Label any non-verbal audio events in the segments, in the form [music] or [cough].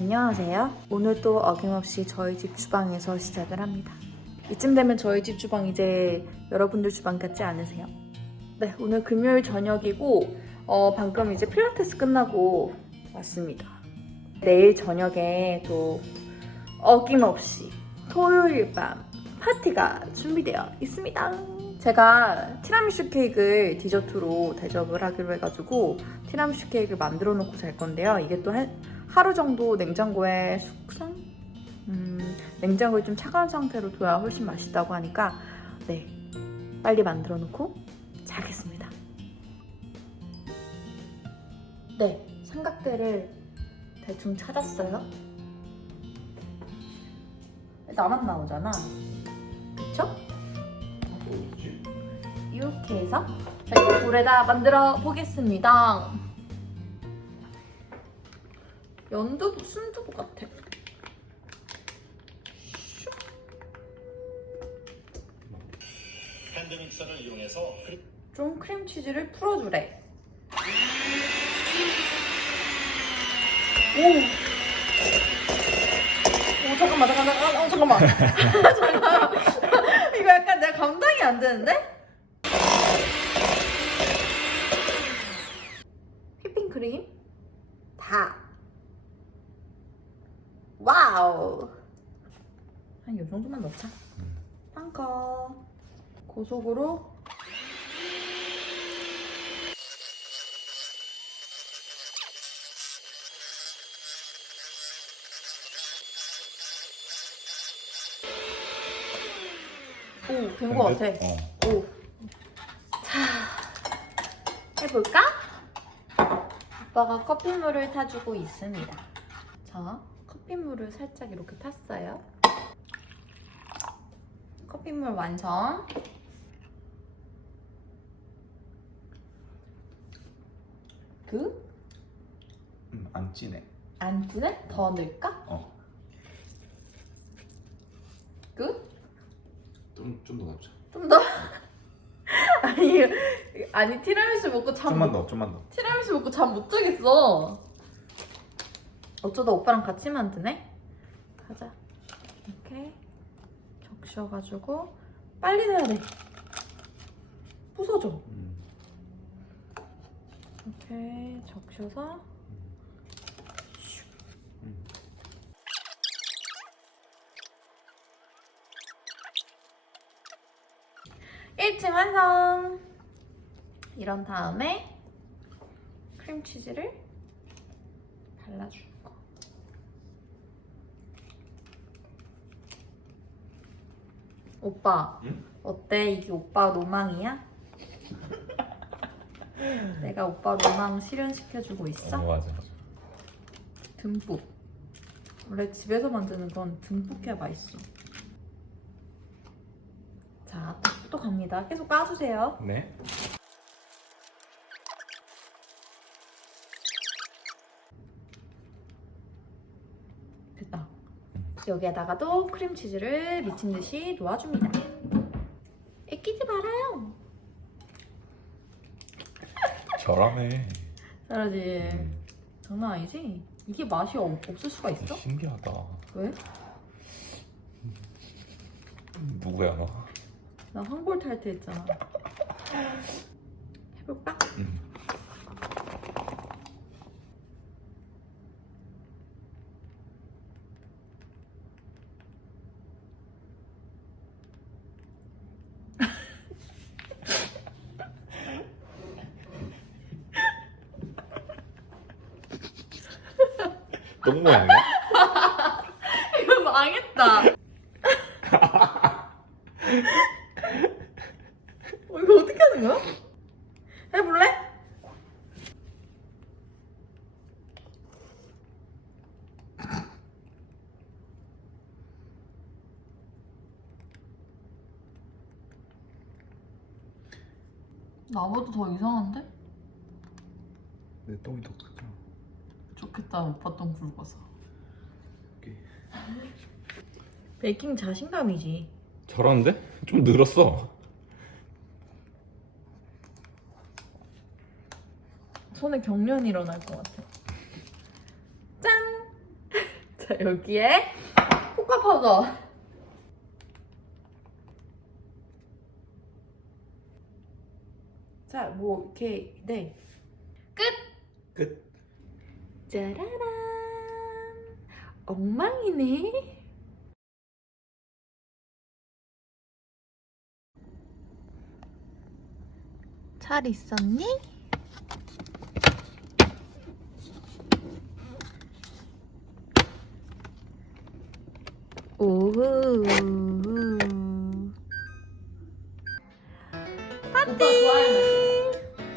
안녕하세요. 오늘도 어김없이 저희 집 주방에서 시작을 합니다. 이쯤 되면 저희 집 주방 이제 여러분들 주방 같지 않으세요? 네, 오늘 금요일 저녁이고 어, 방금 이제 필라테스 끝나고 왔습니다. 내일 저녁에 또 어김없이 토요일 밤 파티가 준비되어 있습니다. 제가 티라미슈 케이크를 디저트로 대접을 하기로 해가지고 티라미슈 케이크를 만들어 놓고 잘 건데요. 이게 또 한- 하루 정도 냉장고에 숙성? 음, 냉장고에 좀 차가운 상태로 둬야 훨씬 맛있다고 하니까 네, 빨리 만들어 놓고 자겠습니다. 네, 삼각대를 대충 찾았어요. 나만 나오잖아. 그쵸? 이렇게 해서 자, 이거 불에다 만들어 보겠습니다. 연두부, 순두부 같아. 핸드 믹서를 이용해서 좀 크림치즈를 풀어주래. 오! 오, 잠깐만, 잠깐만, 잠깐만, 어, 잠깐만. [laughs] 잠깐만. [laughs] 이거 약간 내가 감당이 안 되는데? 휘핑크림 다. 와우. 한이 정도만 넣자. 빵커. 고속으로 오, 된 거 같아. 어. 오. 자, 해볼까? 아빠가 커피물을 타주고 있습니다. 자, 커피물을 살짝 이렇게 탔어요. 커피물 완성. 그? 음, 안 진해. 안 진해? 더 넣을까? 어. 그? 좀 좀 더 넣자. 좀 더? [laughs] 아니, 아니 티라미수 먹고 잠 좀만 못, 더, 좀만 더. 티라미수 먹고 잠 못 자겠어. 어쩌다 오빠랑 같이 만드네? 가자. 이렇게 적셔가지고 빨리 넣어야 돼. 부서져. 음. 이렇게 적셔서 음. 1층 완성! 이런 다음에 크림치즈를 발라주는 거. 오빠, 응? 어때? 이게 오빠 로망이야? [laughs] 내가 오빠 로망 실현시켜주고 있어? 맞아. 맞아. 듬뿍. 원래 집에서 만드는 건 듬뿍 해야 맛있어. 자, 또, 또 갑니다. 계속 까주세요. 네. 됐다. 여기에다가도 크림치즈를 미친 듯이 놓아줍니다. 애끼지 말아요. [laughs] 잘하네. 잘하지. 음. 장난 아니지? 이게 맛이 없, 없을 수가 있어? 신기하다. 왜? 누구야 너? 나 황골 탈퇴했잖아. 해볼까? 음. 똥 모양이야? [laughs] 이거 망했다. [laughs] 어, 이거 어떻게 하는 거야? 해볼래? 나보다 더 이상한데? 내 똥이 더 크잖아. 오빠 똥 굵어서. 베이킹 자신감이지 잘하는데? 좀 늘었어. 손에 경련이 일어날 것 같아 짠! [laughs] 자 여기에 코카 파우더. 자, 뭐 이렇게 네. 끝. 짜라란. 엉망이네. 잘 있었니? 오후.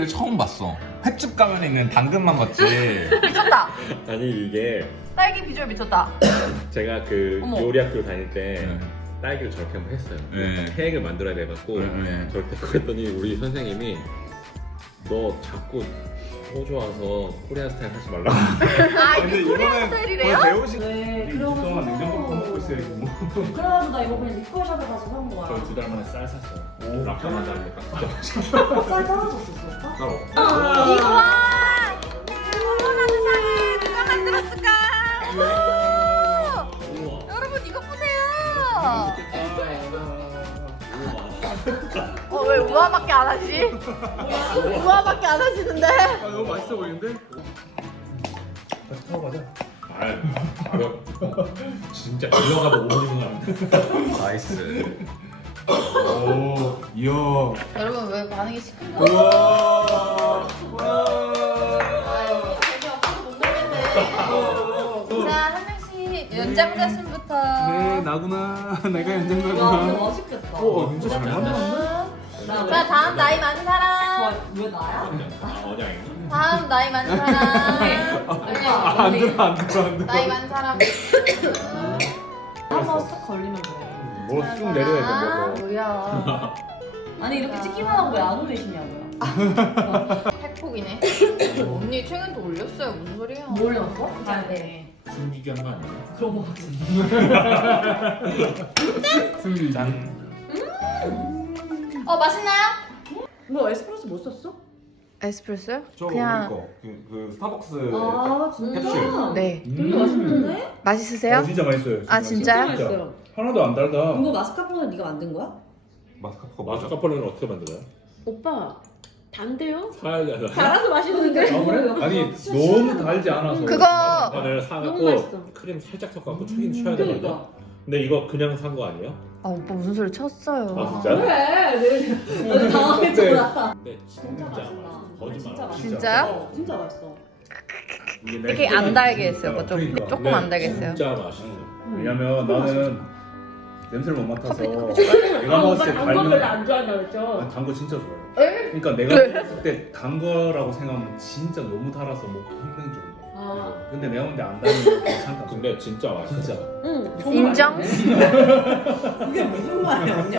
처음 봤어. 횟집 가면 있는 당근만 봤지. [laughs] 미쳤다. 아니 이게 딸기 비주얼 미쳤다. [coughs] 제가 그 어머. 요리 학교 다닐 때 네. 딸기를 저렇게 한번 했어요. 네. 케이크를 만들어야 돼갖고 네. 저렇게 했더니 우리 선생님이 너 자꾸 호주 와서 코리안 스타일 하지 말라고. 아 이게 코리안 스타일이래요? 배우신 네, 이 그러고 동안 싶어서. 냉장고 먹고 있어요 이거. 그래가지고 나 이거 그냥 리콜샵에 가서 산 거야. 저희 두달 만에 쌀 샀어요. 오. 락커 만드니까 진짜 쌀 떨어졌었어? 쌀 없. 이거 봐! 어머나 세상에 누가 만들었을까? 여러분 이거 보세요! 어 왜 우아밖에 안 하지? 우아밖에 안 하시는데? 아 너무 맛있어 보이는데? 다시 타워가자. 아유 이거 진짜 올라가도 5분이면 나이스. 오, 이야. 여러분 왜 반응이 시큰거? 우와. 자, 한 명씩 연장자 순부터. 네, 나구나. [laughs] 내가 와, 연장자구나. 근데 맛있겠다. 어, 진짜 잘 만들었네. 자, 다음 나이 많은 사람. 왜 나야? 어장인가? 다음 나이 많은 사람. [laughs] 아니, 아, 안 들어, 안 들어, 안 들어. 나이 많은 사람. 한번 쓱 걸리면 돼. 뭐쑥 내려야 돼. 뭐야. [laughs] 아니 이렇게 찍기만 하고 왜 안 올리시냐고요? 핵폭이네. 올렸어요. 무슨 소리야? 뭘 넣었어? 아, 네. 숨기기 한 거 아니에요? 그런 거 같은데. 승리. 짠. 어, 맛있나요? 너 에스프레소 못 썼어? 에스프레소요? 저거 그냥- 우리 거. 그, 그 스타벅스. 아 진짜? 캡슐. 네. 되게 맛있는데? 맛있으세요? 어, 진짜 맛있어요. 아, 진짜요? 맛있어요. 하나도 안 달다. 이거 마스카포네 네가 만든 거야? 마스카포 맞아. 마스카포네는 어떻게 만들어요? 오빠 단데요? 사야 되나? 달아도 맛있는데? 아 그래? 아니 너무 달지 않아서. 그거 오늘 너무 사갖고 맛있어. 크림 살짝 섞어갖고 튀긴 쳐야 되거든요. 그러니까. 근데 이거 그냥 산 거 아니에요? 아, 오빠 무슨 소리 쳤어요. 아 진짜? 그래. 내 당황했잖아. 근데 진짜 진짜 맛있어. 맛있어. 거짓말. 진짜 맛있어. 진짜요? 어, 진짜 맛있어. 이렇게 안 달게 했어요. 오빠. 좀, 그러니까. 조금 네, 안 달게 했어요. 진짜 맛있어. 왜냐면 나는 냄새를 못 맡아서 커피, 내가 아, 먹었을 때 단거 별로 달면 안 좋아한다 그랬죠? 단거 진짜 좋아해. 에? 그러니까 내가 네. 먹었을 때 단 거라고 생각하면 진짜 너무 달아서 먹기 힘든 정도. 아. 근데 내가 먹는데 안 달면 괜찮다. 근데 진짜 맛있어. 진짜. 응 인정? 그게 무슨 말이야, 언니?